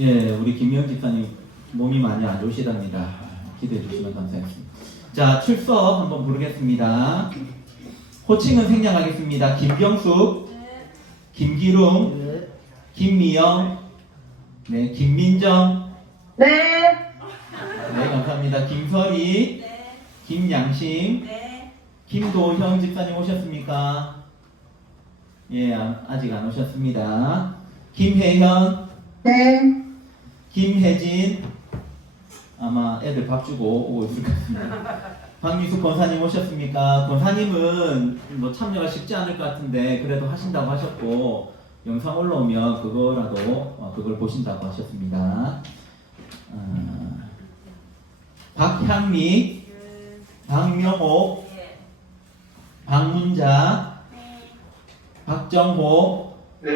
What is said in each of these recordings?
예, 우리 김미영 집사님 몸이 많이 안 좋으시답니다. 기도해 주시면 감사하겠습니다. 자, 출석 한번 부르겠습니다. 호칭은 생략하겠습니다. 김경숙, 김기rum, 김미영, 네, 김민정, 네. 네, 감사합니다. 김설이, 김양심, 김도형 집사님 오셨습니까? 예, 아직 안 오셨습니다. 김혜현, 네. 김혜진, 아마 애들 밥 주고 오고 있을 것 같습니다. 박미숙 권사님 오셨습니까? 권사님은 뭐 참여가 쉽지 않을 것 같은데 그래도 하신다고 하셨고 영상 올라오면 그거라도 그걸 보신다고 하셨습니다. 박향미, 박명옥, 박문자, 박정호, 네.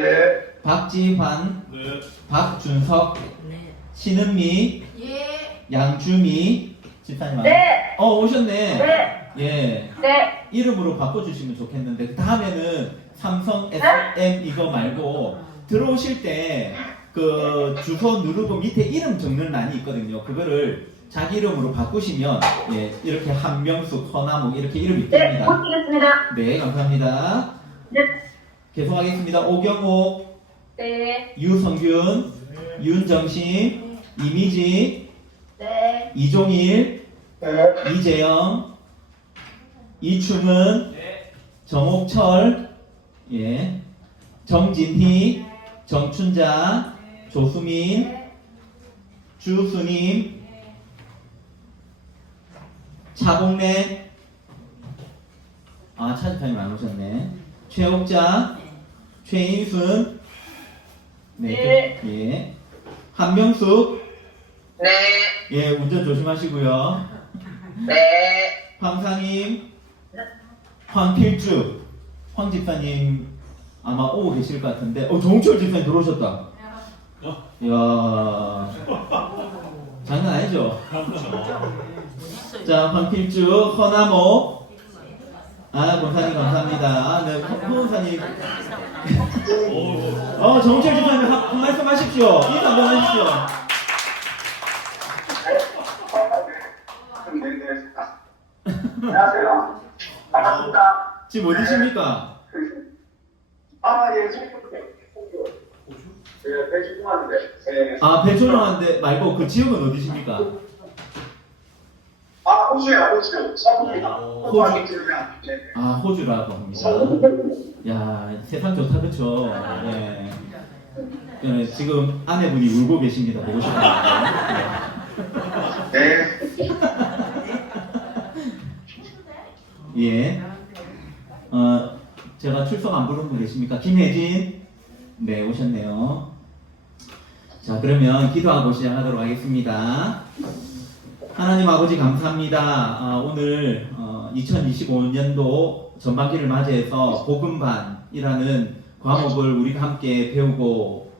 박지환, 네. 박준석, 신은미, 양주미 집사님 네. 오셨네. 네. 예, 네. 이름으로 바꿔주시면 좋겠는데 그 다음에는 삼성 SM 이거 말고 들어오실 때 그 주소 누르고 밑에 이름 적는 란이 있거든요. 그거를 자기 이름으로 바꾸시면 예, 이렇게 한명숙, 허나목 이렇게 이름이 네. 뜹니다. 고치겠습니다. 네, 감사합니다. 네. 계속하겠습니다. 오경옥, 네. 유성균, 윤정심, 이미지, 네. 이종일, 네. 이재영, 이충은, 정옥철, 예, 정진희, 정춘자, 조수민, 주수님, 차봉래, 차집사님 안 오셨네. 최옥자, 최인순, 네, 예, 한명숙, 네. 예, 운전 조심하시고요. 네. 황사님, 황필주, 황 집사님 아마 오고 계실 것 같은데, 정철 집사님 들어오셨다. 이야, 장난 아니죠? 자, 황필주, 허나모, 권사님 감사합니다. 네, 허은사님, 정철 집사님 한 말씀 하십시오. 인사 한번 하십시오. 안녕하세요. 반갑습니다. 지금 어디십니까? 예. 제가 배주 중하는데. 네. 배조령한데 말고 그 지역은 어디십니까? 호주요. 호주. 서부입니다. 호주. 네. 호주라고 합니다. 야, 세상 좋다, 그쵸? 네. 네, 지금 아내분이 울고 계십니다. 보고 싶어요. 네. 예. 제가 출석 안 부른 분 계십니까? 김혜진? 네, 오셨네요. 자, 그러면 기도하고 시작하도록 하겠습니다. 하나님 아버지 감사합니다. 오늘 2025년도 전반기를 맞이해서 복음반이라는 과목을 우리가 함께 배우고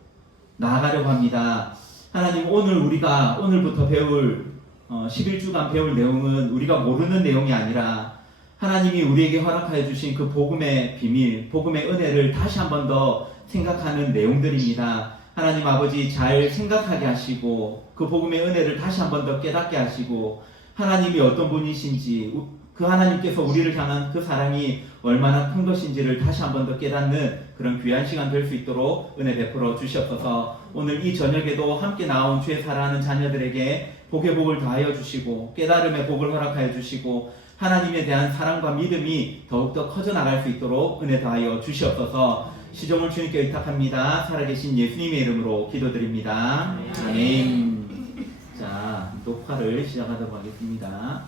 나아가려고 합니다. 하나님 우리가 오늘부터 배울 11주간 배울 내용은 우리가 모르는 내용이 아니라 하나님이 우리에게 허락하여 주신 그 복음의 비밀, 복음의 은혜를 다시 한 번 더 생각하는 내용들입니다. 하나님 아버지 잘 생각하게 하시고 그 복음의 은혜를 다시 한 번 더 깨닫게 하시고 하나님이 어떤 분이신지 그 하나님께서 우리를 향한 그 사랑이 얼마나 큰 것인지를 다시 한 번 더 깨닫는 그런 귀한 시간 될 수 있도록 은혜 베풀어 주시옵소서. 오늘 이 저녁에도 함께 나온 주의 사랑하는 자녀들에게 복의 복을 더하여 주시고 깨달음의 복을 허락하여 주시고 하나님에 대한 사랑과 믿음이 더욱더 커져 나갈 수 있도록 은혜 더하여 주시옵소서. 시종을 주님께 의탁합니다. 살아계신 예수님의 이름으로 기도드립니다. 아멘. 자, 녹화를 시작하도록 하겠습니다.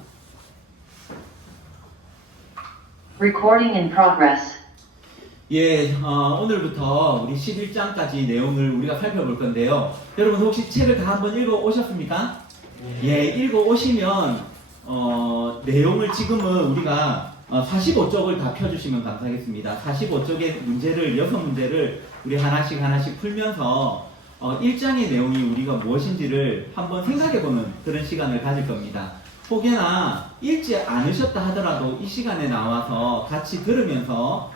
Recording in progress. 예, 오늘부터 우리 11장까지 내용을 우리가 살펴볼 건데요. 여러분 혹시 책을 다 한번 읽어 오셨습니까? 예, 읽어 오시면 내용을 지금은 우리가 45쪽을 다 펴주시면 감사하겠습니다. 45쪽의 문제를 6문제를 우리 하나씩 풀면서 1장의 내용이 우리가 무엇인지를 한번 생각해보는 그런 시간을 가질 겁니다. 혹여나 읽지 않으셨다 하더라도 이 시간에 나와서 같이 들으면서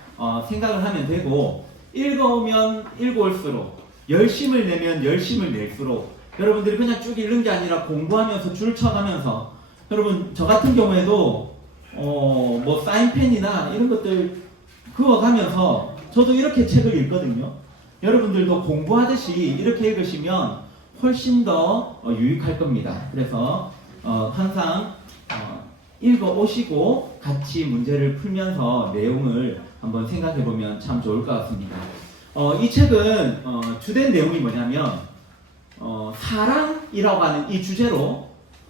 생각을 하면 되고 읽어오면 읽어올수록 열심을 내면 열심을 낼수록 여러분들이 그냥 쭉 읽는 게 아니라 공부하면서 줄 쳐가면서 여러분 저 같은 경우에도 뭐 사인펜이나 이런 것들 그어가면서 저도 이렇게 책을 읽거든요. 여러분들도 공부하듯이 이렇게 읽으시면 훨씬 더 유익할 겁니다. 그래서 항상 읽어 오시고 같이 문제를 풀면서 내용을 한번 생각해 보면 참 좋을 것 같습니다. 이 책은 주된 내용이 뭐냐면 사랑이라고 하는 이 주제로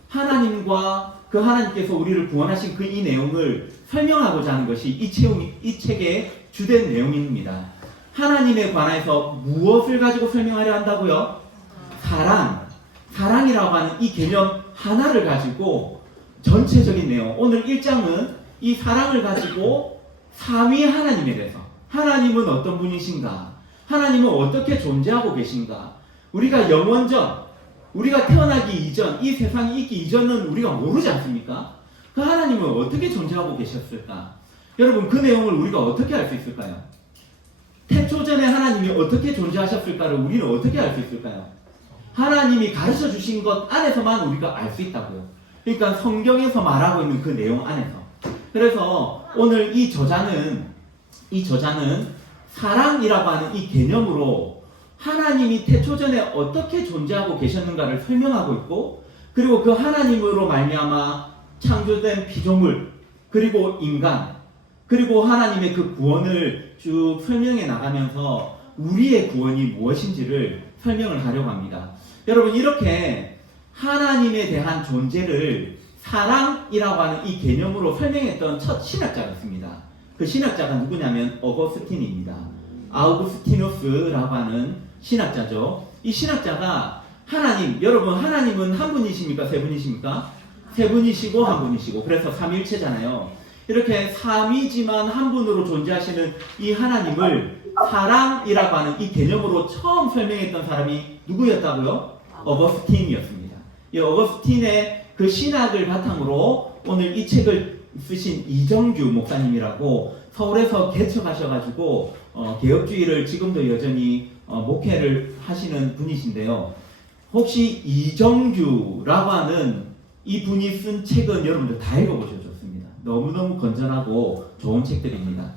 하나님과 그 하나님께서 우리를 구원하신 그 이 내용을 설명하고자 하는 것이 이 책의 주된 내용입니다. 하나님에 관해서 무엇을 가지고 설명하려 한다고요? 사랑이라고 하는 이 개념 하나를 가지고 전체적인 내용, 오늘 1장은 이 사랑을 가지고 삼위 하나님에 대해서 하나님은 어떤 분이신가? 하나님은 어떻게 존재하고 계신가? 우리가 영원전, 우리가 태어나기 이전, 이 세상이 있기 이전은 우리가 모르지 않습니까? 그 하나님은 어떻게 존재하고 계셨을까? 여러분 그 내용을 우리가 어떻게 알 수 있을까요? 태초전에 하나님이 어떻게 존재하셨을까를 우리는 어떻게 알 수 있을까요? 하나님이 가르쳐 주신 것 안에서만 우리가 알 수 있다고요. 그러니까 성경에서 말하고 있는 그 내용 안에서. 그래서 오늘 이 저자는 사랑이라고 하는 이 개념으로 하나님이 태초전에 어떻게 존재하고 계셨는가를 설명하고 있고, 그리고 그 하나님으로 말미암아 창조된 피조물, 그리고 인간, 그리고 하나님의 그 구원을 쭉 설명해 나가면서 우리의 구원이 무엇인지를 설명을 하려고 합니다. 여러분 이렇게 하나님에 대한 존재를 사랑이라고 하는 이 개념으로 설명했던 첫 신학자가 있습니다. 그 신학자가 누구냐면 어거스틴입니다. 아우구스티누스라고 하는 신학자죠. 이 신학자가 여러분 하나님은 한 분이십니까? 세 분이십니까? 세 분이시고 한 분이시고, 그래서 삼위일체잖아요. 이렇게 삼위지만 한 분으로 존재하시는 이 하나님을 사랑이라고 하는 이 개념으로 처음 설명했던 사람이 누구였다고요? 어거스틴이었습니다. 이 어거스틴의 그 신학을 바탕으로 오늘 이 책을 쓰신 이정규 목사님이라고 서울에서 개척하셔가지고 개혁주의를 지금도 여전히 목회를 하시는 분이신데요. 혹시 이정규라고 하는 이 분이 쓴 책은 여러분들 다 읽어보셔도 좋습니다. 너무너무 건전하고 좋은 책들입니다.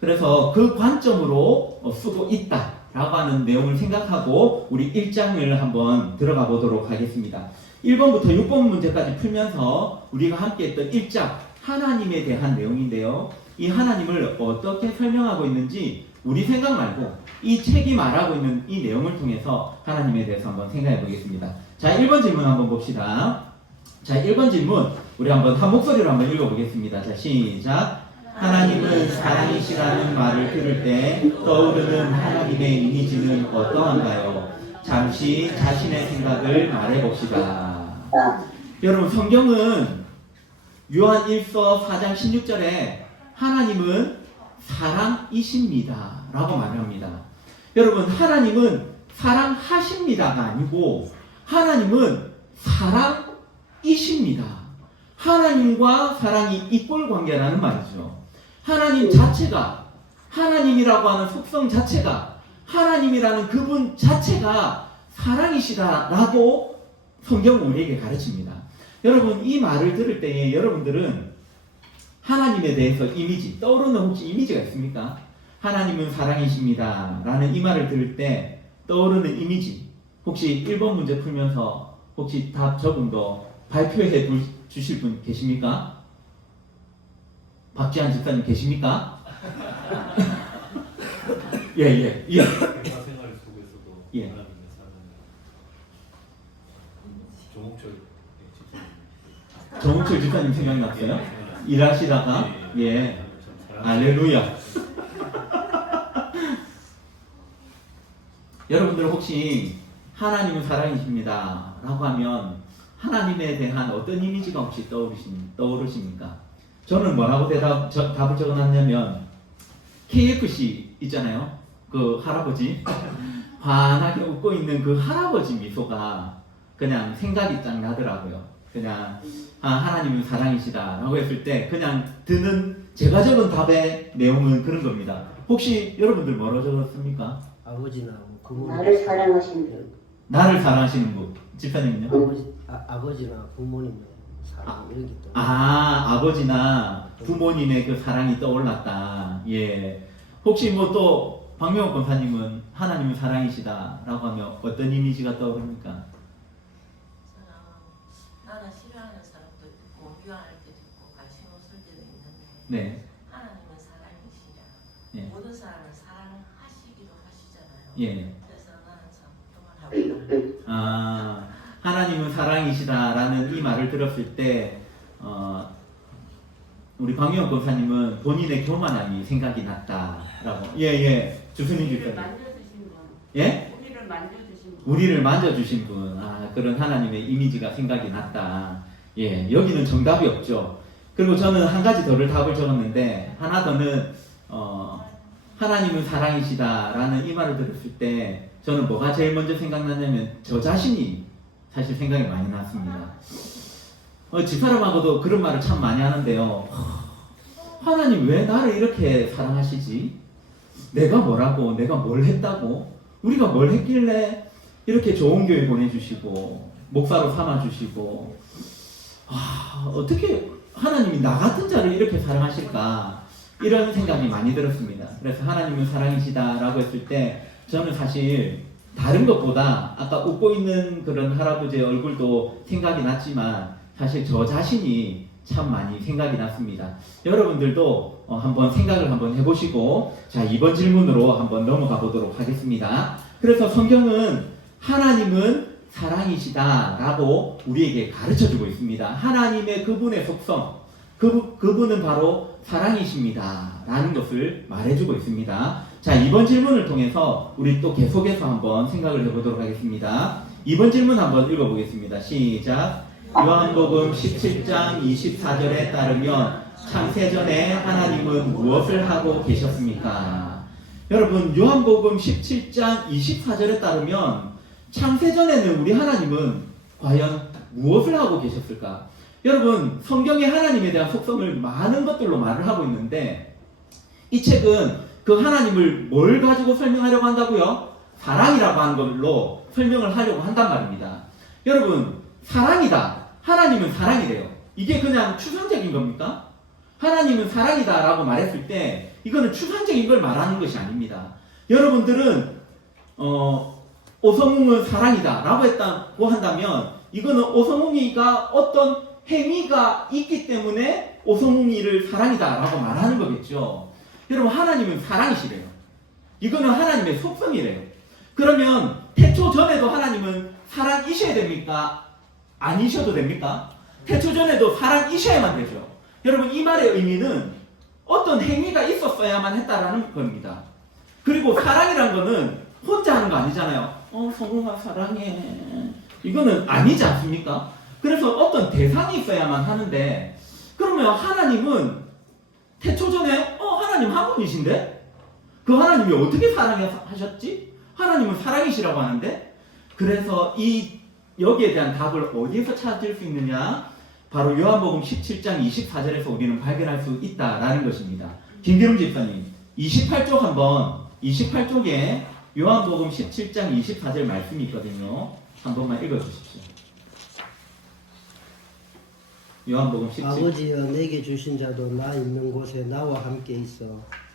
그래서 그 관점으로 쓰고 있다라고 하는 내용을 생각하고 우리 1장을 한번 들어가 보도록 하겠습니다. 1번부터 6번 문제까지 풀면서 우리가 함께 했던 1장 하나님에 대한 내용인데요. 이 하나님을 어떻게 설명하고 있는지 우리 생각 말고 이 책이 말하고 있는 이 내용을 통해서 하나님에 대해서 한번 생각해 보겠습니다. 자, 1번 질문 한번 봅시다. 자, 1번 질문 우리 한번 한 목소리로 한번 읽어보겠습니다. 자, 시작. 하나님은 사랑이시라는 말을 들을 때 떠오르는 하나님의 이미지는 어떠한가요? 잠시 자신의 생각을 말해봅시다. 여러분 성경은 요한 1서 4장 16절에 하나님은 사랑이십니다 라고 말합니다. 여러분 하나님은 사랑하십니다가 아니고 하나님은 사랑이십니다. 하나님과 사랑이 이꼴 관계라는 말이죠. 하나님 자체가, 하나님이라고 하는 속성 자체가, 하나님이라는 그분 자체가 사랑이시다라고 성경은 우리에게 가르칩니다. 여러분 이 말을 들을 때에 여러분들은 하나님에 대해서 이미지, 떠오르는 혹시 이미지가 있습니까? 하나님은 사랑이십니다 라는 이 말을 들을 때 떠오르는 이미지, 혹시 1번 문제 풀면서 혹시 답 적은 거 발표해 주실 분 계십니까? 박지한 집사님 계십니까? 예. 생활 속에서도 예. 하나님의 사랑을 조목철 집사님. 정우철 집사님 생각났어요? 일하시다가 예. 알렐루야. 여러분들 혹시 하나님은 사랑이십니다 라고 하면 하나님에 대한 어떤 이미지가 혹시 떠오르십니까? 저는 뭐라고 답을 적어놨냐면 KFC 있잖아요. 그 할아버지 환하게 웃고 있는 그 할아버지 미소가 그냥 생각이 딱 나더라고요. 그냥 하나님은 사랑이시다 라고 했을 때 그냥 드는 제가 적은 답의 내용은 그런 겁니다. 혹시 여러분들 뭐라고 적었습니까? 아버지나 나를 사랑하신 분. 나를 사랑하시는 분. 집사님은요? 아버지나 부모님의 사랑 이런 게 또. 아버지나 부모님의 그 사랑이 떠올랐다. 예. 혹시 뭐 또 박명호 권사님은 하나님은 사랑이시다라고 하면 어떤 이미지가 떠오릅니까? 나는 싫어하는 사람도 있고 미워할 때도 있고 관심 없을 때도 있는데 네. 하나님은 사랑이시라. 예. 모든 사람을 사랑하시기도 하시잖아요. 예. 그래서 나는 참 동안하고 하나님은 사랑이시다라는 이 말을 들었을 때 우리 박명호 권사님은 본인의 교만함이 생각이 났다라고. 예. 주수님 우리를 집사님. 만져주신 분. 예? 우리를 만져주신 분. 우리를 만져주신 분, 그런 하나님의 이미지가 생각이 났다. 예, 여기는 정답이 없죠. 그리고 저는 한 가지 더를 답을 적었는데, 하나 더는, 하나님은 사랑이시다라는 이 말을 들었을 때, 저는 뭐가 제일 먼저 생각나냐면, 저 자신이 사실 생각이 많이 났습니다. 집사람하고도 그런 말을 참 많이 하는데요. 하나님 왜 나를 이렇게 사랑하시지? 내가 뭐라고, 내가 뭘 했다고, 우리가 뭘 했길래 이렇게 좋은 교회 보내주시고 목사로 삼아주시고 어떻게 하나님이 나 같은 자를 이렇게 사랑하실까, 이런 생각이 많이 들었습니다. 그래서 하나님은 사랑이시다라고 했을 때 저는 사실 다른 것보다 아까 웃고 있는 그런 할아버지의 얼굴도 생각이 났지만 사실 저 자신이 참 많이 생각이 났습니다. 여러분들도 한번 생각을 한번 해보시고, 자, 이번 질문으로 한번 넘어가 보도록 하겠습니다. 그래서 성경은 하나님은 사랑이시다라고 우리에게 가르쳐주고 있습니다. 하나님의 그분의 속성, 그분은 바로 사랑이십니다라는 것을 말해주고 있습니다. 자, 이번 질문을 통해서 우리 또 계속해서 한번 생각을 해보도록 하겠습니다. 이번 질문 한번 읽어보겠습니다. 시작. 요한복음 17장 24절에 따르면 창세전에 하나님은 무엇을 하고 계셨습니까? 여러분, 요한복음 17장 24절에 따르면 창세전에는 우리 하나님은 과연 무엇을 하고 계셨을까? 여러분, 성경에 하나님에 대한 속성을 많은 것들로 말을 하고 있는데 이 책은 그 하나님을 뭘 가지고 설명하려고 한다고요? 사랑이라고 하는 걸로 설명을 하려고 한단 말입니다. 여러분, 사랑이다. 하나님은 사랑이래요. 이게 그냥 추상적인 겁니까? 하나님은 사랑이다라고 말했을 때 이거는 추상적인 걸 말하는 것이 아닙니다. 여러분들은 오성웅은 사랑이다라고 했다고 한다면 이거는 오성웅이가 어떤 행위가 있기 때문에 오성웅이를 사랑이다라고 말하는 거겠죠. 여러분, 하나님은 사랑이시래요. 이거는 하나님의 속성이래요. 그러면 태초 전에도 하나님은 사랑이셔야 됩니까? 아니셔도 됩니까? 태초 전에도 사랑이셔야만 되죠. 여러분, 이 말의 의미는 어떤 행위가 있었어야만 했다라는 겁니다. 그리고 사랑이란 거는 혼자 하는 거 아니잖아요. 성웅아 사랑해. 이거는 아니지 않습니까? 그래서 어떤 대상이 있어야만 하는데, 그러면 하나님은 태초 전에 하나님 한 분이신데? 그 하나님이 어떻게 사랑하셨지? 하나님은 사랑이시라고 하는데? 그래서 여기에 대한 답을 어디에서 찾을 수 있느냐? 바로 요한복음 17장 24절에서 우리는 발견할 수 있다라는 것입니다. 김기름 집사님, 28쪽에 요한복음 17장 24절 말씀이 있거든요. 한 번만 읽어주십시오. 요한복음 17장. 아버지여 내게 주신 자도 나 있는 곳에 나와 함께 있어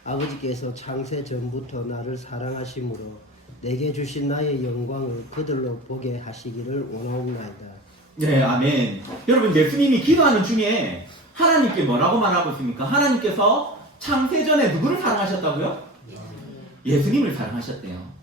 아버지께서 창세 전부터 나를 사랑하심으로 내게 주신 나의 영광을 그들로 보게 하시기를 원하옵나이다. 네, 아멘. 여러분, 예수님이 기도하는 중에 하나님께 뭐라고 말하고 있습니까? 하나님께서 창세전에 누구를 사랑하셨다고요? 예수님을 사랑하셨대요.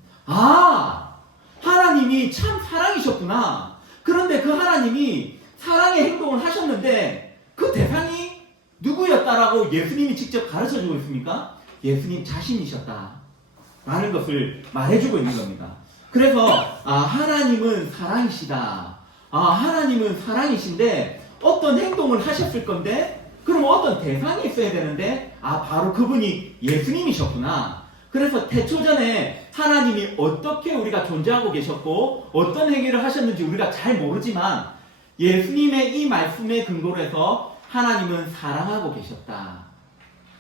하나님이 참 사랑이셨구나. 그런데 그 하나님이 사랑의 행동을 하셨는데 그 대상이 누구였다라고 예수님이 직접 가르쳐주고 있습니까? 예수님 자신이셨다 라는 것을 말해주고 있는 겁니다. 그래서 하나님은 사랑이시다. 하나님은 사랑이신데 어떤 행동을 하셨을 건데, 그럼 어떤 대상이 있어야 되는데 바로 그분이 예수님이셨구나. 그래서 태초전에 하나님이 어떻게 우리가 존재하고 계셨고 어떤 행위를 하셨는지 우리가 잘 모르지만 예수님의 이 말씀에 근거로 해서 하나님은 사랑하고 계셨다.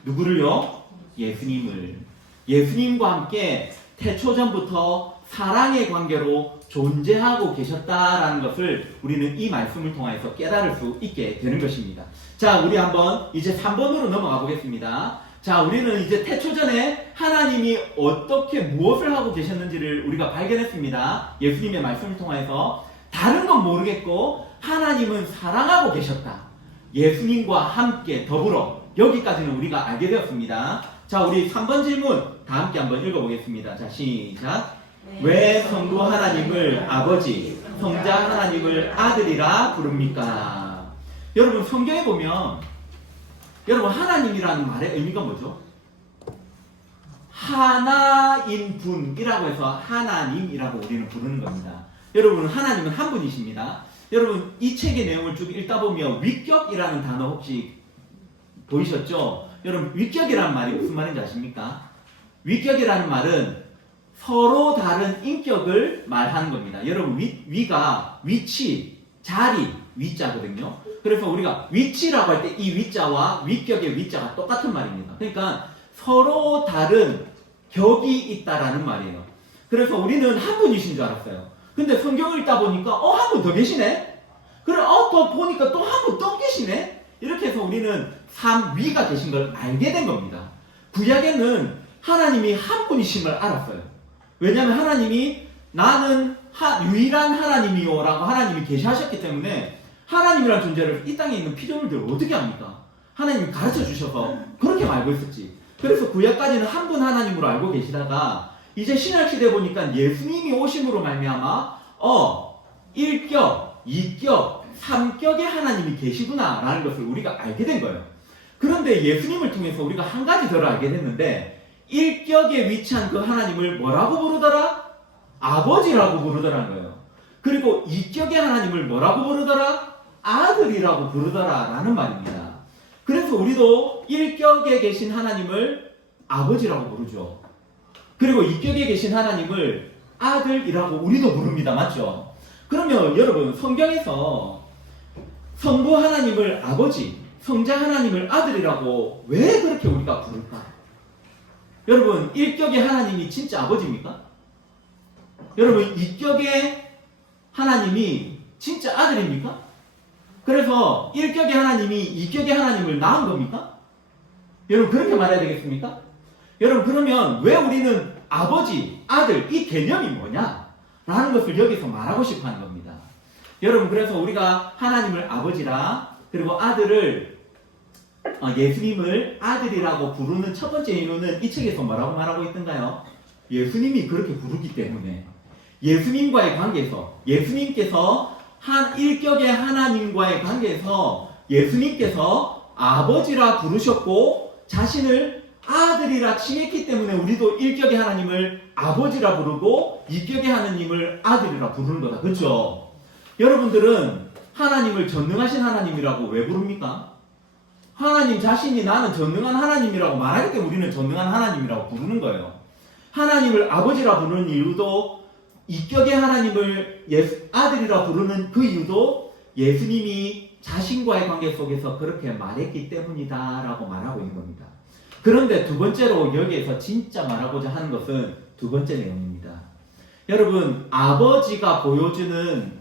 누구를요? 예수님을. 예수님과 함께 태초전부터 사랑의 관계로 존재하고 계셨다라는 것을 우리는 이 말씀을 통해서 깨달을 수 있게 되는 것입니다. 자, 우리 한번 이제 3번으로 넘어가 보겠습니다. 자, 우리는 이제 태초전에 하나님이 어떻게 무엇을 하고 계셨는지를 우리가 발견했습니다. 예수님의 말씀을 통해서 다른 건 모르겠고 하나님은 사랑하고 계셨다. 예수님과 함께 더불어 여기까지는 우리가 알게 되었습니다. 자, 우리 3번 질문 다 함께 한번 읽어보겠습니다. 자, 시작. 왜 성부 하나님을 아버지, 성자 하나님을 아들이라 부릅니까? 여러분 성경에 보면 여러분 하나님이라는 말의 의미가 뭐죠? 하나인 분이라고 해서 하나님이라고 우리는 부르는 겁니다. 여러분 하나님은 한 분이십니다. 여러분 이 책의 내용을 쭉 읽다 보면 위격이라는 단어 혹시 보이셨죠? 여러분 위격이라는 말이 무슨 말인지 아십니까? 위격이라는 말은 서로 다른 인격을 말하는 겁니다. 여러분 위가 위치, 자리, 위자거든요. 그래서 우리가 위치라고 할 때 이 위자와 위격의 위자가 똑같은 말입니다. 그러니까 서로 다른 격이 있다라는 말이에요. 그래서 우리는 한 분이신 줄 알았어요. 근데 성경을 읽다 보니까 한 분 더 계시네? 그래 더 보니까 또 한 분 또 계시네? 이렇게 해서 우리는 삼위가 계신 걸 알게 된 겁니다. 구약에는 하나님이 한 분이심을 알았어요. 왜냐하면 하나님이 나는 유일한 하나님이요 라고 하나님이 계시하셨기 때문에 하나님이라는 존재를 이 땅에 있는 피조물들을 어떻게 합니까? 하나님이 가르쳐 주셔서 그렇게 알고 있었지. 그래서 구약까지는 한 분 하나님으로 알고 계시다가 이제 신약시대에 보니까 예수님이 오심으로 말미암아 1격, 2격, 3격의 하나님이 계시구나 라는 것을 우리가 알게 된 거예요. 그런데 예수님을 통해서 우리가 한 가지 더 알게 됐는데 1격에 위치한 그 하나님을 뭐라고 부르더라? 아버지라고 부르더라는 거예요. 그리고 2격의 하나님을 뭐라고 부르더라? 아들이라고 부르더라 라는 말입니다. 그래서 우리도 1격에 계신 하나님을 아버지라고 부르죠. 그리고 2격에 계신 하나님을 아들이라고 우리도 부릅니다. 맞죠? 그러면 여러분 성경에서 성부 하나님을 아버지, 성자 하나님을 아들이라고 왜 그렇게 우리가 부를까? 여러분 1격의 하나님이 진짜 아버지입니까? 여러분 2격의 하나님이 진짜 아들입니까? 그래서 1격의 하나님이 2격의 하나님을 낳은 겁니까? 여러분 그렇게 말해야 되겠습니까? 여러분 그러면 왜 우리는 아버지, 아들 이 개념이 뭐냐? 라는 것을 여기서 말하고 싶어 하는 겁니다. 여러분 그래서 우리가 하나님을 아버지라 그리고 아들을 예수님을 아들이라고 부르는 첫 번째 이유는 이 책에서 뭐라고 말하고 있던가요? 예수님이 그렇게 부르기 때문에 예수님과의 관계에서 예수님께서 한 1격의 하나님과의 관계에서 예수님께서 아버지라 부르셨고 자신을 아들이라 칭했기 때문에 우리도 1격의 하나님을 아버지라 부르고 2격의 하나님을 아들이라 부르는 거다. 그렇죠? 여러분들은 하나님을 전능하신 하나님이라고 왜 부릅니까? 하나님 자신이 나는 전능한 하나님이라고 말하기 때문에 우리는 전능한 하나님이라고 부르는 거예요. 하나님을 아버지라 부르는 이유도 2격의 하나님을 아들이라 부르는 그 이유도 예수님이 자신과의 관계 속에서 그렇게 말했기 때문이다 라고 말하고 있는 겁니다. 그런데 두 번째로 여기에서 진짜 말하고자 하는 것은 두 번째 내용입니다. 여러분 아버지가 보여주는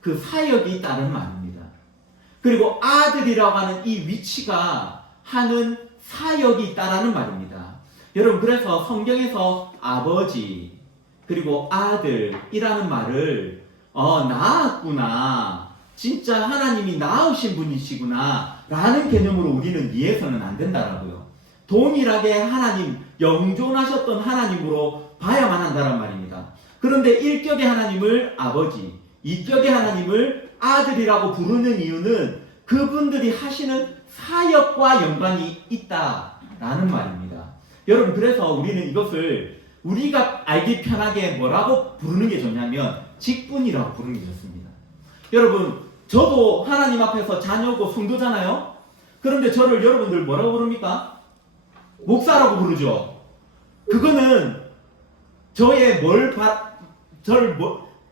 그 사역이 있다는 말입니다. 그리고 아들이라고 하는 이 위치가 하는 사역이 있다는 말입니다. 여러분 그래서 성경에서 아버지 그리고 아들이라는 말을 낳았구나 진짜 하나님이 낳으신 분이시구나 라는 개념으로 우리는 이해해서는 안 된다라고요. 동일하게 하나님 영존하셨던 하나님으로 봐야만 한다는 말입니다. 그런데 1격의 하나님을 아버지 2격의 하나님을 아들이라고 부르는 이유는 그분들이 하시는 사역과 연관이 있다라는 말입니다. 여러분 그래서 우리는 이것을 우리가 알기 편하게 뭐라고 부르는 게 좋냐면 직분이라고 부르는 게 좋습니다. 여러분 저도 하나님 앞에서 자녀고 성도잖아요. 그런데 저를 여러분들 뭐라고 부릅니까? 목사라고 부르죠. 그거는 저의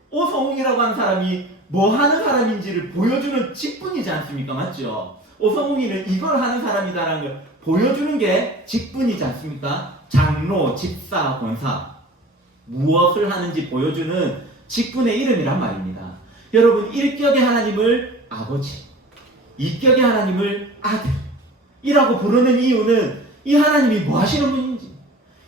오성웅이라고 하는 사람이 뭐 하는 사람인지를 보여주는 직분이지 않습니까? 맞죠? 오성웅이는 이걸 하는 사람이다라는 걸 보여주는 게 직분이지 않습니까? 장로, 집사, 권사. 무엇을 하는지 보여주는 직분의 이름이란 말입니다. 여러분, 1격의 하나님을 아버지, 2격의 하나님을 아들이라고 부르는 이유는 이 하나님이 뭐 하시는 분인지,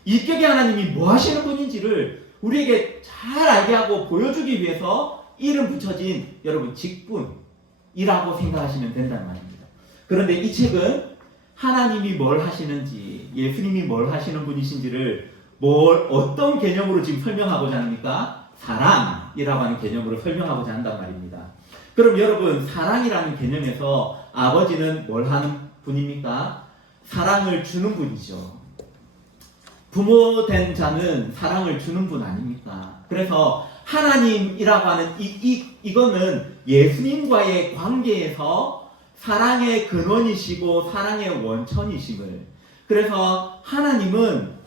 2격의 하나님이 뭐 하시는 분인지를 우리에게 잘 알게 하고 보여주기 위해서 이름 붙여진 여러분 직분이라고 생각하시면 된다는 말입니다. 그런데 이 책은 하나님이 뭘 하시는지, 예수님이 뭘 하시는 분이신지를 어떤 개념으로 지금 설명하고자 합니까? 사랑이라고 하는 개념으로 설명하고자 한단 말입니다. 그럼 여러분, 사랑이라는 개념에서 아버지는 뭘 하는 분입니까? 사랑을 주는 분이죠. 부모된 자는 사랑을 주는 분 아닙니까? 그래서 하나님이라고 하는 이거는 예수님과의 관계에서 사랑의 근원이시고 사랑의 원천이심을, 그래서 하나님은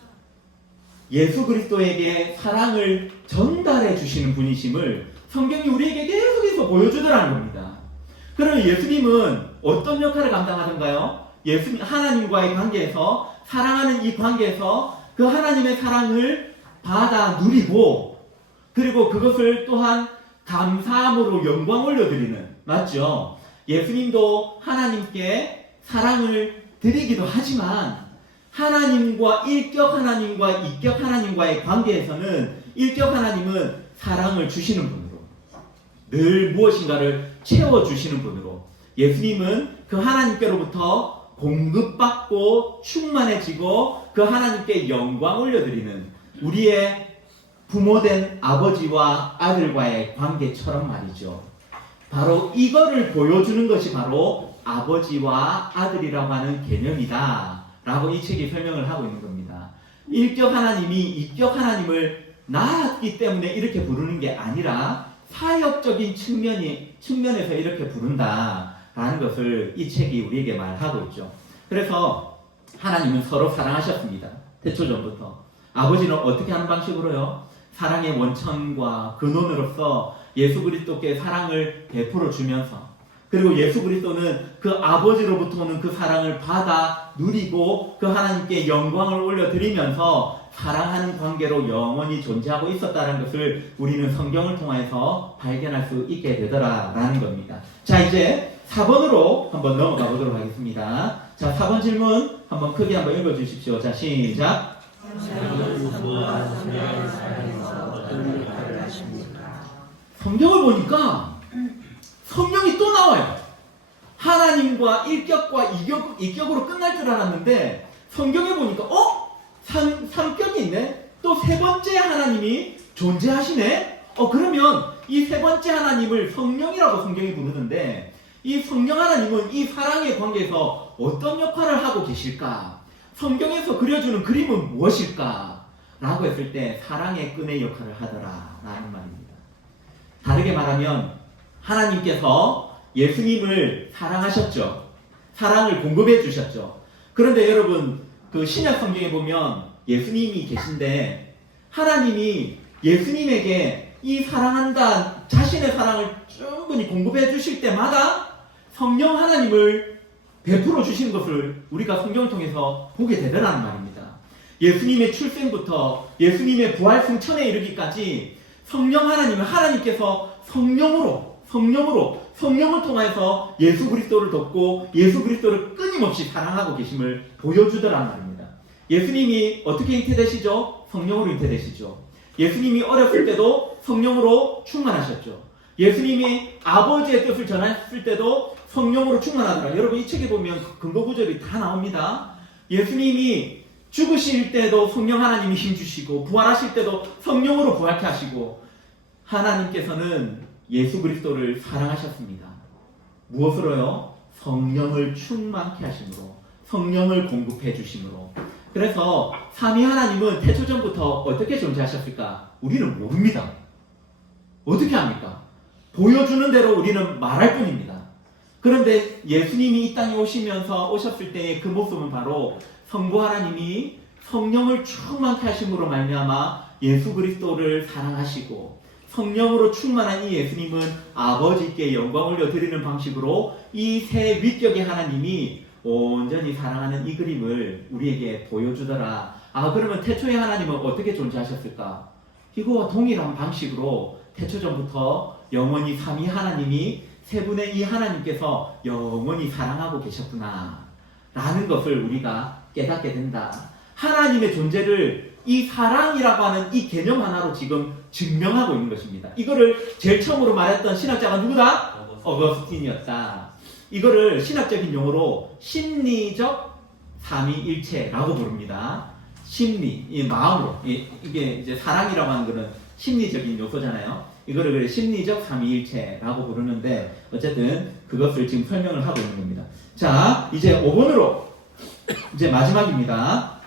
예수 그리스도에게 사랑을 전달해 주시는 분이심을 성경이 우리에게 계속해서 보여주더라는 겁니다. 그러면 예수님은 어떤 역할을 감당하던가요? 하나님과의 관계에서, 사랑하는 이 관계에서 그 하나님의 사랑을 받아 누리고, 그리고 그것을 또한 감사함으로 영광 올려드리는, 맞죠? 예수님도 하나님께 사랑을 드리기도 하지만 하나님과 1격 하나님과 2격 하나님과의 관계에서는 1격 하나님은 사랑을 주시는 분으로, 늘 무엇인가를 채워주시는 분으로, 예수님은 그 하나님께로부터 공급받고 충만해지고 그 하나님께 영광 올려드리는 우리의 부모된 아버지와 아들과의 관계처럼 말이죠. 바로 이거를 보여주는 것이 바로 아버지와 아들이라고 하는 개념이다 라고 이 책이 설명을 하고 있는 겁니다. 1격 하나님이 2격 하나님을 낳았기 때문에 이렇게 부르는 게 아니라 사역적인 측면에서 이렇게 부른다라는 것을 이 책이 우리에게 말하고 있죠. 그래서 하나님은 서로 사랑하셨습니다. 태초전부터. 아버지는 어떻게 하는 방식으로요? 사랑의 원천과 근원으로서 예수 그리스도께 사랑을 베풀어 주면서, 그리고 예수 그리스도는 그 아버지로부터 오는 그 사랑을 받아 누리고 그 하나님께 영광을 올려드리면서 사랑하는 관계로 영원히 존재하고 있었다는 것을 우리는 성경을 통해서 발견할 수 있게 되더라라는 겁니다. 자, 이제 4번으로 한번 넘어가 보도록 하겠습니다. 자, 4번 질문 한번 크게 한번 읽어주십시오. 자, 시작. 성경을 보니까 성경이 또 나와요. 하나님과 1격과 2격으로 끝날 줄 알았는데 성경에 보니까 3격이 있네. 또 세 번째 하나님이 존재하시네. 그러면 이 세 번째 하나님을 성령이라고 성경이 부르는데, 이 성령 하나님은 이 사랑의 관계에서 어떤 역할을 하고 계실까? 성경에서 그려주는 그림은 무엇일까? 라고 했을 때 사랑의 끈의 역할을 하더라 라는 말입니다. 다르게 말하면 하나님께서 예수님을 사랑하셨죠. 사랑을 공급해 주셨죠. 그런데 여러분, 그 신약 성경에 보면 예수님이 계신데 하나님이 예수님에게 이 사랑한다, 자신의 사랑을 충분히 공급해 주실 때마다 성령 하나님을 베풀어 주시는 것을 우리가 성경을 통해서 보게 되더라는 말입니다. 예수님의 출생부터 예수님의 부활 승천에 이르기까지 성령 하나님은 하나님께서 성령을 통해서 예수 그리스도를 돕고 예수 그리스도를 끊임없이 사랑하고 계심을 보여주더라는 말입니다. 예수님이 어떻게 잉태되시죠? 성령으로 잉태되시죠. 예수님이 어렸을 때도 성령으로 충만하셨죠. 예수님이 아버지의 뜻을 전했을 때도 성령으로 충만하더라. 여러분, 이 책에 보면 근거 구절이 다 나옵니다. 예수님이 죽으실 때도 성령 하나님이 힘주시고, 부활하실 때도 성령으로 부활케 하시고, 하나님께서는 예수 그리스도를 사랑하셨습니다. 무엇으로요? 성령을 충만케 하심으로, 성령을 공급해 주심으로. 그래서 삼위 하나님은 태초전부터 어떻게 존재하셨을까? 우리는 모릅니다. 어떻게 합니까? 보여주는 대로 우리는 말할 뿐입니다. 그런데 예수님이 이 땅에 오셨을 때의 그 모습은 바로 성부 하나님이 성령을 충만케 하심으로 말미암아 예수 그리스도를 사랑하시고, 성령으로 충만한 이 예수님은 아버지께 영광 올려드리는 방식으로 이 세 위격의 하나님이 온전히 사랑하는 이 그림을 우리에게 보여주더라. 그러면 태초의 하나님은 어떻게 존재하셨을까? 이거와 동일한 방식으로 태초전부터 영원히 삼위 하나님이 세 분의 이 하나님께서 영원히 사랑하고 계셨구나 라는 것을 우리가 깨닫게 된다. 하나님의 존재를 이 사랑이라고 하는 이 개념 하나로 지금 증명하고 있는 것입니다. 이거를 제일 처음으로 말했던 신학자가 누구다? 어거스틴이었다. 이거를 신학적인 용어로 심리적 삼위일체라고 부릅니다. 심리, 이 마음으로, 이게 이제 사랑이라고 하는 거는 심리적인 요소잖아요. 이거를 그래 심리적 삼위일체라고 부르는데 어쨌든 그것을 지금 설명을 하고 있는 겁니다. 자, 이제 5번으로 이제 마지막입니다.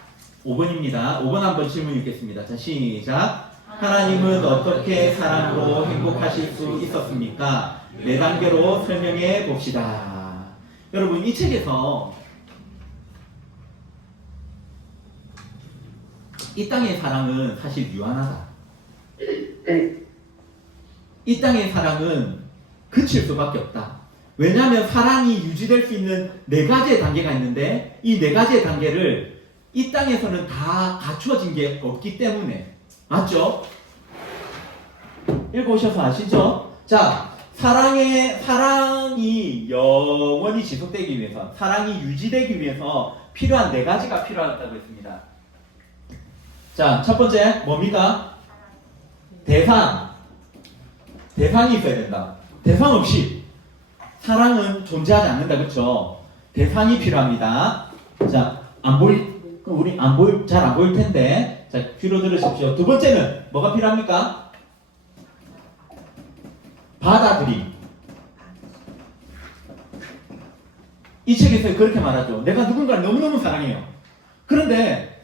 5번입니다. 5번 한번 질문 읽겠습니다. 자, 시작. 하나님은 어떻게 사랑으로 행복하실 수 있었습니까? 네 단계로 설명해 봅시다. 여러분, 이 책에서 이 땅의 사랑은 사실 유한하다. 이 땅의 사랑은 그칠 수밖에 없다. 왜냐하면 사랑이 유지될 수 있는 네 가지의 단계가 있는데 이 네 가지의 단계를 이 땅에서는 다 갖추어진 게 없기 때문에. 맞죠? 읽어오셔서 아시죠? 자, 사랑이 영원히 지속되기 위해서, 사랑이 유지되기 위해서 필요한 네 가지가 필요하다고 했습니다. 자, 첫 번째 뭡니까? 대상이 있어야 된다. 대상 없이 사랑은 존재하지 않는다. 그렇죠? 대상이 필요합니다. 자, 잘 안 보일 텐데, 자, 귀로 들으십시오. 두 번째는 뭐가 필요합니까? 받아들임. 이 책에서 그렇게 말하죠. 내가 누군가를 너무너무 사랑해요. 그런데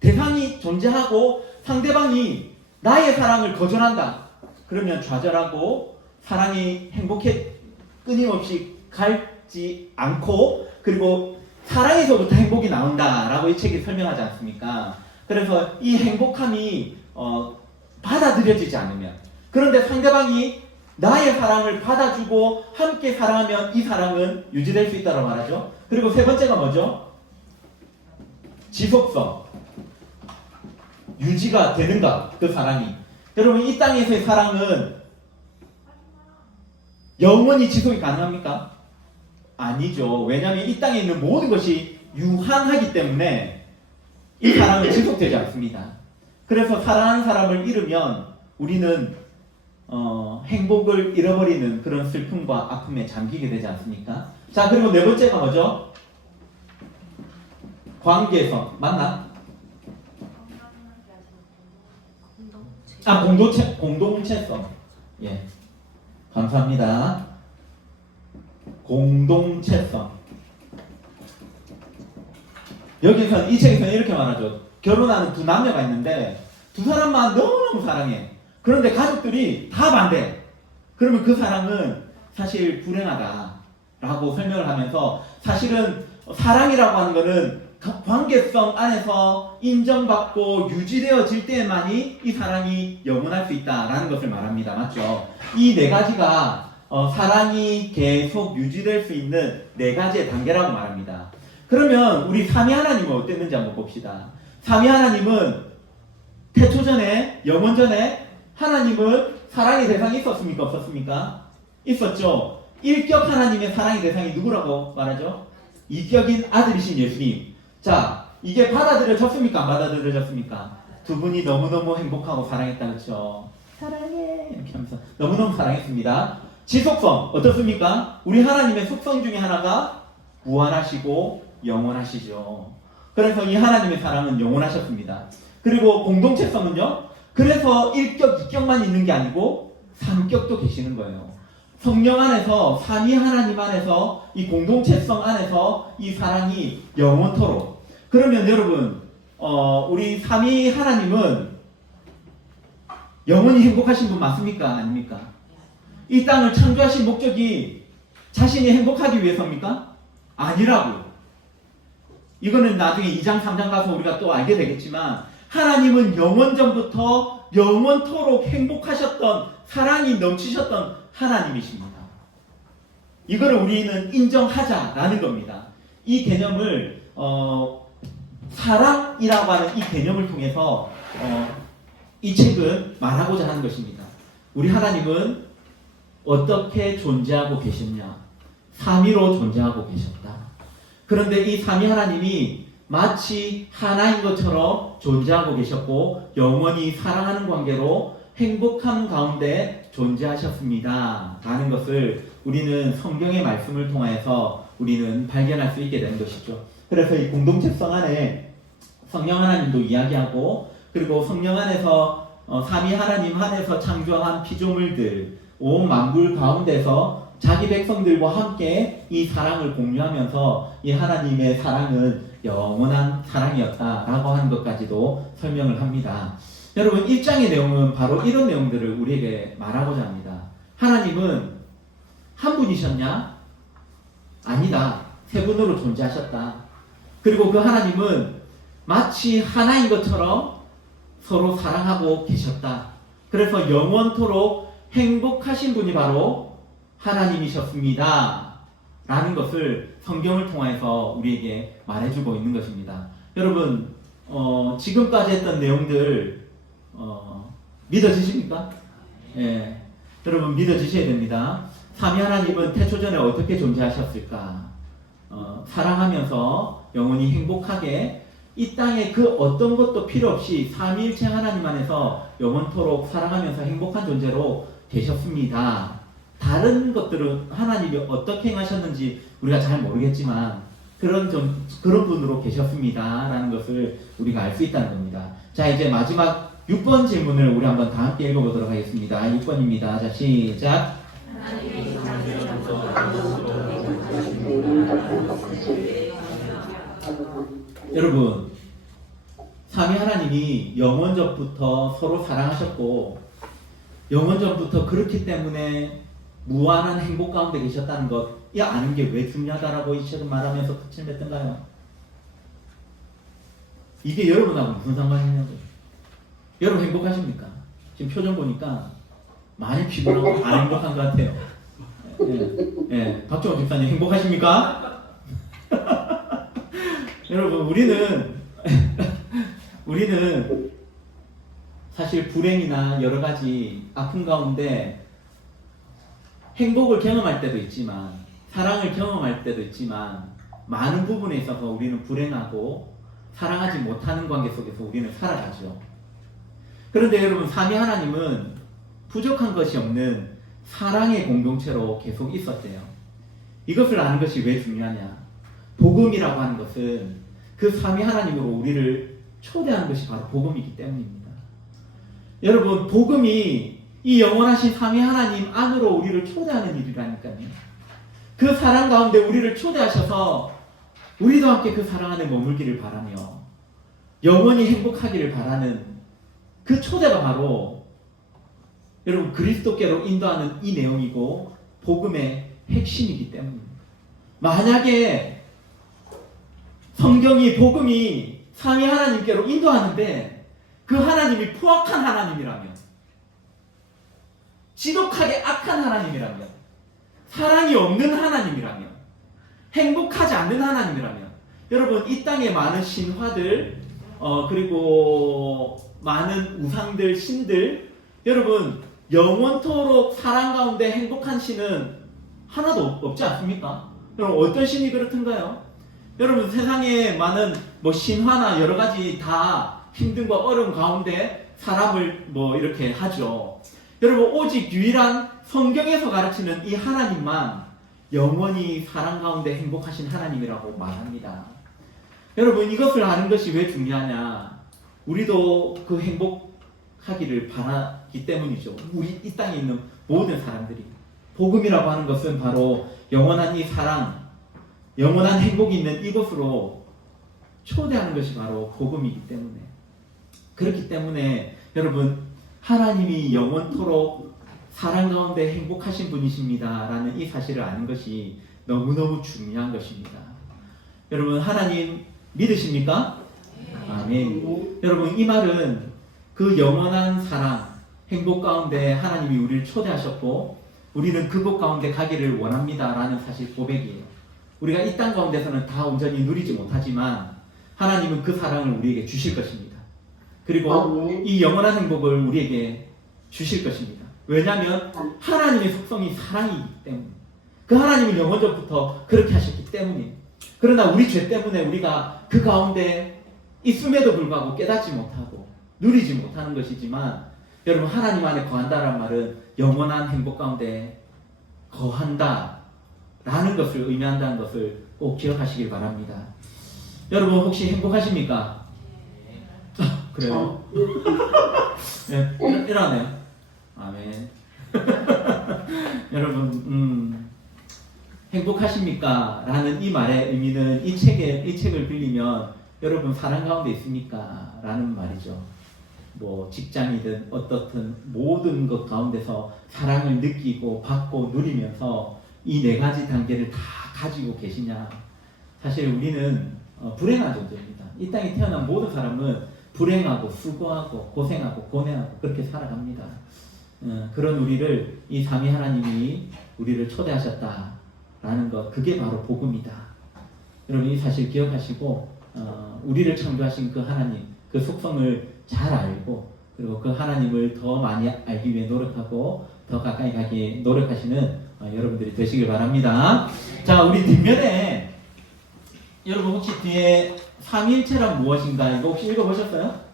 대상이 존재하고 상대방이 나의 사랑을 거절한다. 그러면 좌절하고 사랑이 끊임없이 갈지 않고, 그리고 사랑에서부터 행복이 나온다라고 이 책이 설명하지 않습니까? 그래서 이 행복함이 받아들여지지 않으면, 그런데 상대방이 나의 사랑을 받아주고 함께 사랑하면 이 사랑은 유지될 수 있다고 말하죠. 그리고 세 번째가 뭐죠? 지속성. 유지가 되는가, 그 사랑이. 여러분, 이 땅에서의 사랑은 영원히 지속이 가능합니까? 아니죠. 왜냐하면 이 땅에 있는 모든 것이 유한하기 때문에 이 사랑은 지속되지 않습니다. 그래서 사랑하는 사람을 잃으면 우리는 행복을 잃어버리는 그런 슬픔과 아픔에 잠기게 되지 않습니까? 자, 그리고 네 번째가 뭐죠? 관계성. 맞나? 공동체성. 예. 감사합니다. 공동체성. 여기서 이 책에서는 이렇게 말하죠. 결혼하는 두 남녀가 있는데 두 사람만 너무너무 사랑해. 그런데 가족들이 다 반대. 그러면 그 사랑은 사실 불행하다라고 설명을 하면서, 사실은 사랑이라고 하는 것은 관계성 안에서 인정받고 유지되어질 때만이 이 사랑이 영원할 수 있다라는 것을 말합니다. 맞죠? 이 네 가지가 사랑이 계속 유지될 수 있는 네 가지의 단계라고 말합니다. 그러면 우리 삼위 하나님은 어땠는지 한번 봅시다. 삼위 하나님은 태초전에, 영원전에 하나님은 사랑의 대상이 있었습니까? 없었습니까? 있었죠. 일격 하나님의 사랑의 대상이 누구라고 말하죠? 이격인 아들이신 예수님. 자, 이게 받아들여졌습니까? 안 받아들여졌습니까? 두 분이 너무너무 행복하고 사랑했다. 그렇죠? 사랑해 이렇게 하면서 너무너무 사랑했습니다. 지속성 어떻습니까? 우리 하나님의 속성 중에 하나가 무한하시고 영원하시죠. 그래서 이 하나님의 사랑은 영원하셨습니다. 그리고 공동체성은요, 그래서 1격, 2격만 있는 게 아니고 3격도 계시는 거예요. 성령 안에서, 삼위 하나님 안에서, 이 공동체성 안에서 이 사랑이 영원토록. 그러면 여러분, 우리 삼위 하나님은 영원히 행복하신 분 맞습니까? 아닙니까? 이 땅을 창조하신 목적이 자신이 행복하기 위해서입니까? 아니라고요. 이거는 나중에 2장, 3장 가서 우리가 또 알게 되겠지만, 하나님은 영원전부터 영원토록 행복하셨던, 사랑이 넘치셨던 하나님이십니다. 이거를 우리는 인정하자라는 겁니다. 이 개념을 사랑이라고 하는 이 개념을 통해서 이 책은 말하고자 하는 것입니다. 우리 하나님은 어떻게 존재하고 계셨냐? 삼위로 존재하고 계셨다. 그런데 이 삼위 하나님이 마치 하나인 것처럼 존재하고 계셨고 영원히 사랑하는 관계로 행복한 가운데 존재하셨습니다. 라는 것을 우리는 성경의 말씀을 통해서 우리는 발견할 수 있게 되는 것이죠. 그래서 이 공동체성 안에 성령 하나님도 이야기하고 그리고 성령 안에서 삼위 하나님 안에서 창조한 피조물들 온 만물 가운데서 자기 백성들과 함께 이 사랑을 공유하면서 이 하나님의 사랑은 영원한 사랑이었다라고 하는 것까지도 설명을 합니다. 여러분 1장의 내용은 바로 이런 내용들을 우리에게 말하고자 합니다. 하나님은 한 분이셨냐? 아니다. 세 분으로 존재하셨다. 그리고 그 하나님은 마치 하나인 것처럼 서로 사랑하고 계셨다. 그래서 영원토록 행복하신 분이 바로 하나님이셨습니다. 라는 것을 성경을 통해서 우리에게 말해주고 있는 것입니다. 여러분 지금까지 했던 내용들 믿어지십니까? 예, 여러분 믿어지셔야 됩니다. 삼위 하나님은 태초전에 어떻게 존재하셨을까? 사랑하면서 영원히 행복하게 이 땅에 그 어떤 것도 필요 없이 삼위일체 하나님 안에서 영원토록 사랑하면서 행복한 존재로 계셨습니다. 다른 것들은 하나님이 어떻게 행하셨는지 우리가 잘 모르겠지만 그런 분으로 계셨습니다. 라는 것을 우리가 알 수 있다는 겁니다. 자, 이제 마지막 6번 질문을 우리 한번 다 함께 읽어보도록 하겠습니다. 6번입니다. 자, 시작. 여러분, 삼위 하나님이 영원전부터 서로 사랑하셨고 영원전부터 그렇기 때문에 무한한 행복 가운데 계셨다는 것, 이 아는 게 왜 중요하다라고 이 책을 말하면서 끝을 맺던가요? 이게 여러분하고 무슨 상관이 있냐고요? 여러분 행복하십니까? 지금 표정 보니까 많이 피곤하고 안 행복한 것 같아요. 예, 박정호 집사님 행복하십니까? 여러분 우리는 사실 불행이나 여러 가지 아픔 가운데 행복을 경험할 때도 있지만 사랑을 경험할 때도 있지만 많은 부분에 있어서 우리는 불행하고 사랑하지 못하는 관계 속에서 우리는 살아가죠. 그런데 여러분 삼위 하나님은 부족한 것이 없는 사랑의 공동체로 계속 있었대요. 이것을 아는 것이 왜 중요하냐? 복음이라고 하는 것은 그 삼위 하나님으로 우리를 초대하는 것이 바로 복음이기 때문입니다. 여러분 복음이 이 영원하신 삼위 하나님 안으로 우리를 초대하는 일이라니까요. 그 사랑 가운데 우리를 초대하셔서 우리도 함께 그 사랑 안에 머물기를 바라며 영원히 행복하기를 바라는 그 초대가 바로 여러분 그리스도께로 인도하는 이 내용이고 복음의 핵심이기 때문입니다. 만약에 성경이 복음이 삼위 하나님께로 인도하는데 그 하나님이 포악한 하나님이라면 지독하게 악한 하나님이라면 사랑이 없는 하나님이라면 행복하지 않는 하나님이라면 여러분 이 땅에 많은 신화들 그리고 많은 우상들 신들 여러분 영원토록 사랑 가운데 행복한 신은 하나도 없지 않습니까? 여러분 어떤 신이 그렇던가요? 여러분 세상에 많은 신화나 여러 가지 다 힘든과 어려움 가운데 사람을 이렇게 하죠. 여러분 오직 유일한 성경에서 가르치는 이 하나님만 영원히 사랑 가운데 행복하신 하나님이라고 말합니다. 여러분 이것을 아는 것이 왜 중요하냐? 우리도 그 행복하기를 바라기 때문이죠. 우리 이 땅에 있는 모든 사람들이 복음이라고 하는 것은 바로 영원한 이 사랑 영원한 행복이 있는 이곳으로 초대하는 것이 바로 복음이기 때문에 그렇기 때문에 여러분 하나님이 영원토록 사랑 가운데 행복하신 분이십니다 라는 이 사실을 아는 것이 너무너무 중요한 것입니다. 여러분 하나님 믿으십니까? 아멘. 여러분 이 말은 그 영원한 사랑 행복 가운데 하나님이 우리를 초대하셨고 우리는 그곳 가운데 가기를 원합니다 라는 사실 고백이에요. 우리가 이 땅 가운데서는 다 온전히 누리지 못하지만 하나님은 그 사랑을 우리에게 주실 것입니다. 그리고 아멘. 이 영원한 행복을 우리에게 주실 것입니다. 왜냐하면 하나님의 속성이 사랑이기 때문에, 그 하나님은 영원전부터 그렇게 하셨기 때문이에요. 그러나 우리 죄 때문에 우리가 그 가운데 있음에도 불구하고 깨닫지 못하고 누리지 못하는 것이지만, 여러분, 하나님 안에 거한다란 말은 영원한 행복 가운데 거한다 라는 것을 의미한다는 것을 꼭 기억하시길 바랍니다. 여러분, 혹시 행복하십니까? 그래요? 네, 이러네요. 아멘. 여러분, 행복하십니까? 라는 이 말의 의미는 이 책을 빌리면 여러분 사랑 가운데 있습니까? 라는 말이죠. 뭐 직장이든 어떻든 모든 것 가운데서 사랑을 느끼고 받고 누리면서 이 네 가지 단계를 다 가지고 계시냐? 사실 우리는 불행한 존재입니다. 이 땅에 태어난 모든 사람은 불행하고 수고하고 고생하고 고뇌하고 그렇게 살아갑니다. 그런 우리를 이 삼위 하나님이 우리를 초대하셨다라는 것, 그게 바로 복음이다. 여러분, 이 사실 기억하시고 우리를 창조하신 그 하나님, 그 속성을 잘 알고, 그리고 그 하나님을 더 많이 알기 위해 노력하고 더 가까이 가기 노력하시는 여러분들이 되시길 바랍니다. 자, 우리 뒷면에 여러분 혹시 뒤에 삼위일체란 무엇인가 이거 혹시 읽어보셨어요?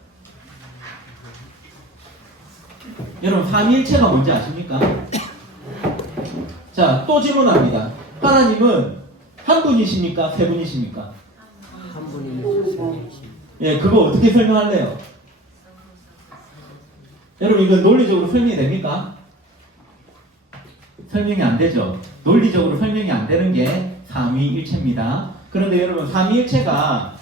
여러분, 삼위일체가 뭔지 아십니까? 자, 또 질문합니다. 하나님은 한 분이십니까? 세 분이십니까? 한 분이 예, 그거 어떻게 설명할래요? 여러분, 이거 논리적으로 설명이 됩니까? 설명이 안 되죠. 논리적으로 설명이 안 되는 게 삼위일체입니다. 그런데 여러분, 삼위일체가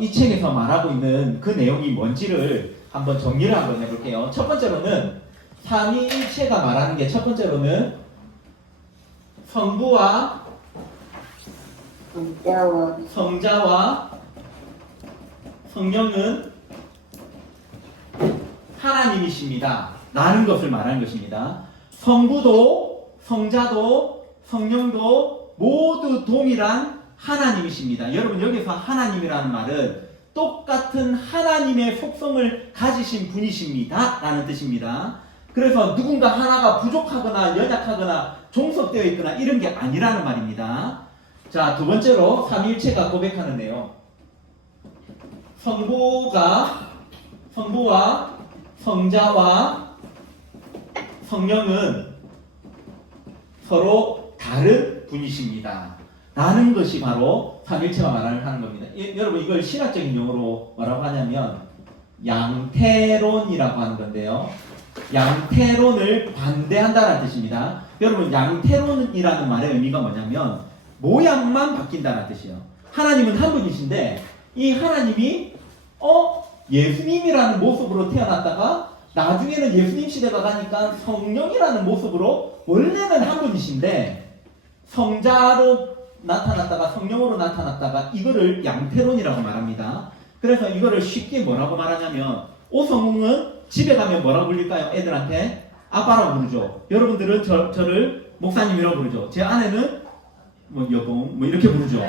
이 책에서 말하고 있는 그 내용이 뭔지를 한번 정리를 한번 해볼게요. 첫 번째로는 삼위일체가 말하는 게, 첫 번째로는 성부와 성자와 성령은 하나님이십니다 라는 것을 말하는 것입니다. 성부도 성자도 성령도 모두 동일한 하나님이십니다. 여러분, 여기서 하나님이라는 말은 똑같은 하나님의 속성을 가지신 분이십니다 라는 뜻입니다. 그래서 누군가 하나가 부족하거나 연약하거나 종속되어 있거나 이런 게 아니라는 말입니다. 자, 두 번째로 삼위일체가 고백하는 내용, 성부와 성자와 성령은 서로 다른 분이십니다 라는 것이 바로 삼위일체가 말하는 겁니다. 여러분, 이걸 신학적인 용어로 뭐라고 하냐면 양태론이라고 하는 건데요, 양태론을 반대한다는 뜻입니다. 여러분, 양태론이라는 말의 의미가 뭐냐면 모양만 바뀐다는 뜻이에요. 하나님은 한 분이신데 이 하나님이 예수님이라는 모습으로 태어났다가 나중에는 예수님 시대가 가니까 성령이라는 모습으로, 원래는 한 분이신데 성자로 나타났다가 성령으로 나타났다가, 이거를 양태론이라고 말합니다. 그래서 이거를 쉽게 뭐라고 말하냐면, 오성웅은 집에 가면 뭐라고 불릴까요? 애들한테 아빠라고 부르죠. 여러분들은 저를 목사님이라고 부르죠. 제 아내는 뭐 여봉 뭐 이렇게 부르죠.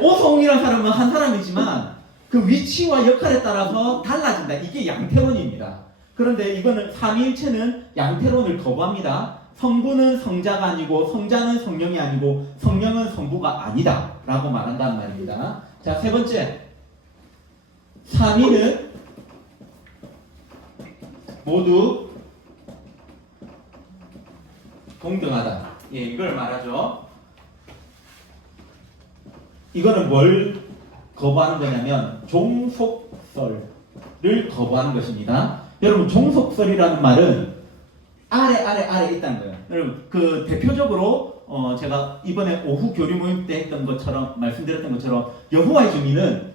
오성웅이라는 사람은 한 사람이지만 그 위치와 역할에 따라서 달라진다. 이게 양태론입니다. 그런데 이거는 삼위일체는 양태론을 거부합니다. 성부는 성자가 아니고 성자는 성령이 아니고 성령은 성부가 아니다 라고 말한다는 말입니다. 자, 세 번째, 삼위는 모두 동등하다. 예, 이걸 말하죠. 이거는 뭘 거부하는 거냐면 종속설을 거부하는 것입니다. 여러분, 종속설이라는 말은 아래 있다는 거예요. 여러분, 그 대표적으로 제가 이번에 오후 교리 모임 때 했던 것처럼, 말씀드렸던 것처럼, 여호와의 증인은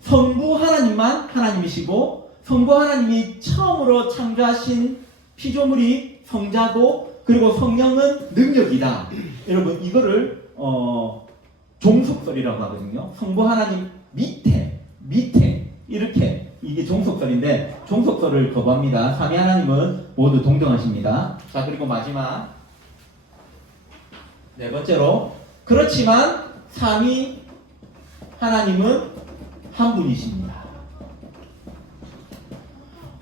성부 하나님만 하나님이시고 성부 하나님이 처음으로 창조하신 피조물이 성자고, 그리고 성령은 능력이다. 여러분, 이거를 종속설이라고 하거든요. 성부 하나님 밑에 이렇게, 이게 종속설인데 종속설을 거부합니다. 삼위 하나님은 모두 동등하십니다. 자, 그리고 마지막 네 번째로, 그렇지만 삼위 하나님은 한 분이십니다.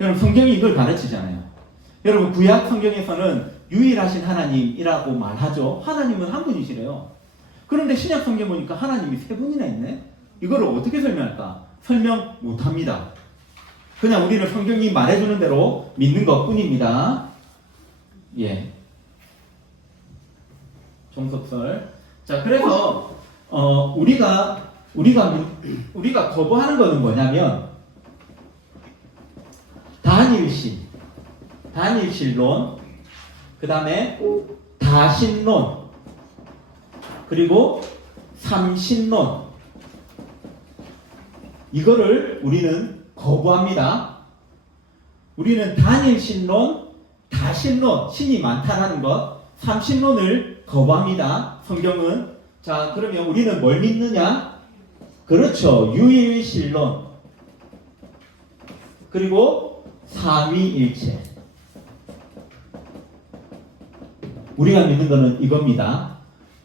여러분 성경이 이걸 가르치잖아요. 여러분 구약 성경에서는 유일하신 하나님이라고 말하죠. 하나님은 한 분이시래요. 그런데 신약 성경 보니까 하나님이 세 분이나 있네. 이걸 어떻게 설명할까? 설명 못합니다. 그냥 우리는 성경이 말해주는 대로 믿는 것뿐입니다. 예. 종속설. 자, 그래서 우리가 거부하는 것은 뭐냐면 단일신론, 그 다음에 다신론, 그리고 삼신론. 이거를 우리는 거부합니다. 우리는 단일신론, 다신론, 신이 많다라는 것, 삼신론을 거부합니다. 성경은. 자, 그러면 우리는 뭘 믿느냐? 그렇죠. 유일신론. 그리고 삼위일체. 우리가 믿는 것은 이겁니다.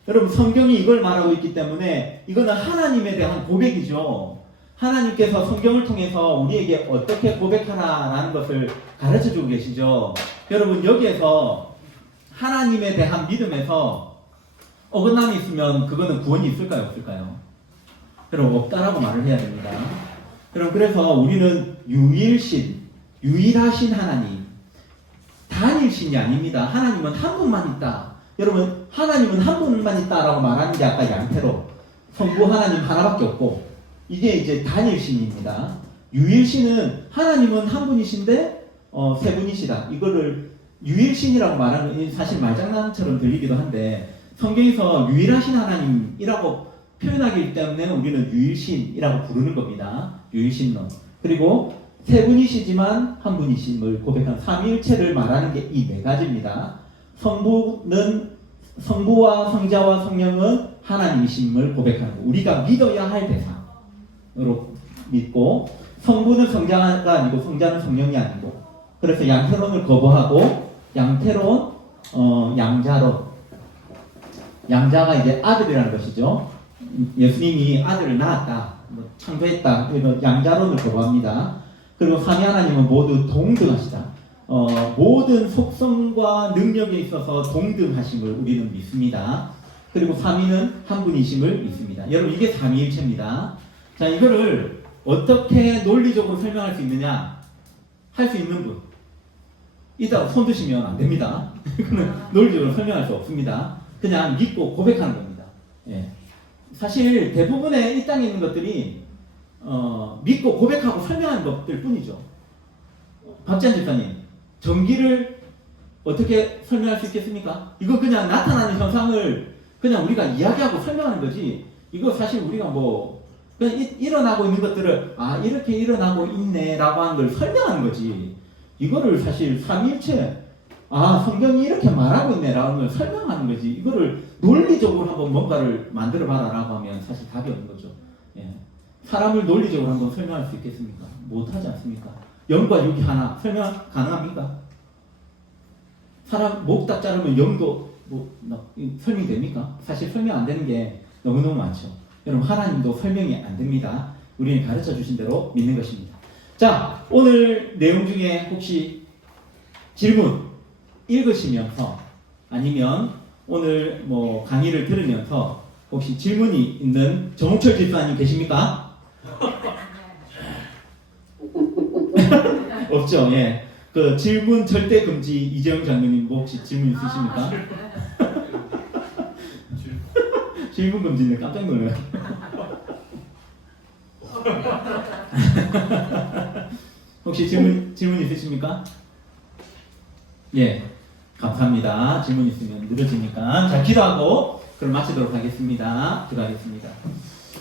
여러분, 성경이 이걸 말하고 있기 때문에 이거는 하나님에 대한 고백이죠. 하나님께서 성경을 통해서 우리에게 어떻게 고백하라라는 것을 가르쳐주고 계시죠. 여러분, 여기에서 하나님에 대한 믿음에서 어긋남이 있으면 그거는 구원이 있을까요? 없을까요? 여러분, 없다라고 말을 해야 됩니다. 여러분, 그래서 우리는 유일하신 하나님, 단일신이 아닙니다. 하나님은 한 분만 있다. 여러분, 하나님은 한 분만 있다라고 말하는 게 아까 양태로 성부 하나님 하나밖에 없고, 이게 이제 단일신입니다. 유일신은 하나님은 한 분이신데 세 분이시다. 이거를 유일신이라고 말하는 건 사실 말장난처럼 들리기도 한데, 성경에서 유일하신 하나님이라고 표현하기 때문에 우리는 유일신이라고 부르는 겁니다. 유일신론. 그리고 세 분이시지만 한 분이심을 고백한 삼위일체를 말하는 게 이 네 가지입니다. 성부와 성자와 성령은 하나님이심을 고백하고 우리가 믿어야 할 대상으로 믿고, 성부는 성자가 아니고 성자는 성령이 아니고, 그래서 양태론을 거부하고 양태론, 양자론. 양자가 이제 아들이라는 것이죠. 예수님이 아들을 낳았다, 창조했다. 이런 양자론을 거부합니다. 그리고 삼위 하나님은 모두 동등하시다. 모든 속성과 능력에 있어서 동등하심을 우리는 믿습니다. 그리고 삼위는 한 분이심을 믿습니다. 여러분, 이게 삼위일체입니다. 자, 이거를 어떻게 논리적으로 설명할 수 있느냐? 할 수 있는 분. 이따가 손 드시면 안 됩니다. 이거는 논리적으로 설명할 수 없습니다. 그냥 믿고 고백하는 겁니다. 예. 사실 대부분의 이 땅에 있는 것들이 믿고 고백하고 설명하는 것들 뿐이죠. 박지한 집사님, 전기를 어떻게 설명할 수 있겠습니까? 이거 그냥 나타나는 현상을 그냥 우리가 이야기하고 설명하는 거지, 이거 사실 우리가 그냥 일어나고 있는 것들을 이렇게 일어나고 있네 라고 하는 걸 설명하는 거지, 이거를 사실 삼위일체, 성경이 이렇게 말하고 있네 라는 걸 설명하는 거지, 이거를 논리적으로 한번 뭔가를 만들어 봐라 라고 하면 사실 답이 없는 거죠. 예. 사람을 논리적으로 한번 설명할 수 있겠습니까? 못하지 않습니까? 0과 6이 하나 설명 가능합니까? 사람 목 딱 자르면 0도 설명이 됩니까? 사실 설명 안 되는 게 너무너무 많죠. 여러분, 하나님도 설명이 안 됩니다. 우리는 가르쳐 주신 대로 믿는 것입니다. 자, 오늘 내용 중에 혹시 질문 읽으시면서 아니면 오늘 강의를 들으면서 혹시 질문이 있는 정우철 집사님 계십니까? 없죠. 예. 그 질문 절대 금지 이재영 장로님 혹시 질문 있으십니까? 질문 금지인데 깜짝 놀라요. 혹시 질문 있으십니까? 예. 감사합니다. 질문 있으면 늘어지니까. 자, 기도하고 그럼 마치도록 하겠습니다. 기도하겠습니다.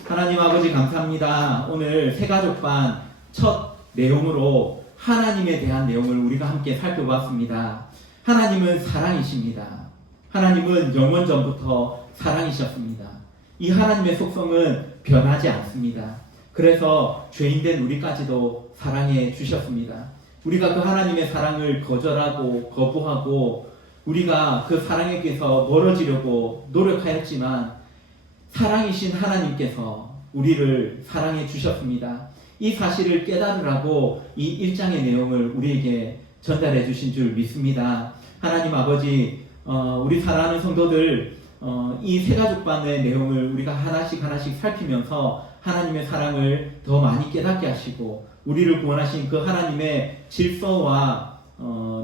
하나님 아버지, 감사합니다. 오늘 새가족반 첫 내용으로 하나님에 대한 내용을 우리가 함께 살펴봤습니다. 하나님은 사랑이십니다. 하나님은 영원 전부터 사랑이셨습니다. 이 하나님의 속성은 변하지 않습니다. 그래서 죄인된 우리까지도 사랑해 주셨습니다. 우리가 그 하나님의 사랑을 거절하고 거부하고 우리가 그 사랑에게서 멀어지려고 노력하였지만 사랑이신 하나님께서 우리를 사랑해 주셨습니다. 이 사실을 깨달으라고 이 1장의 내용을 우리에게 전달해 주신 줄 믿습니다. 하나님 아버지, 우리 사랑하는 성도들, 이 세가족반의 내용을 우리가 하나씩 살피면서 하나님의 사랑을 더 많이 깨닫게 하시고 우리를 구원하신 그 하나님의 질서와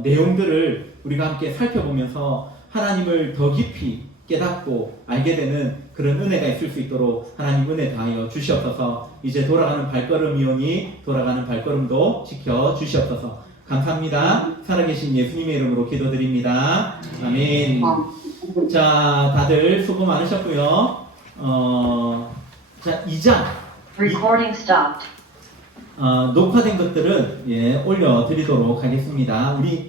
내용들을 우리가 함께 살펴보면서 하나님을 더 깊이 깨닫고 알게 되는 그런 은혜가 있을 수 있도록 하나님 은혜 다하여 주시옵소서. 이제 돌아가는 발걸음이오니 돌아가는 발걸음도 지켜 주시옵소서. 감사합니다. 살아계신 예수님의 이름으로 기도드립니다. 아멘. 자, 다들 수고 많으셨고요. 자, 2장 Recording stopped. 녹화된 것들은 올려드리도록 하겠습니다. 우리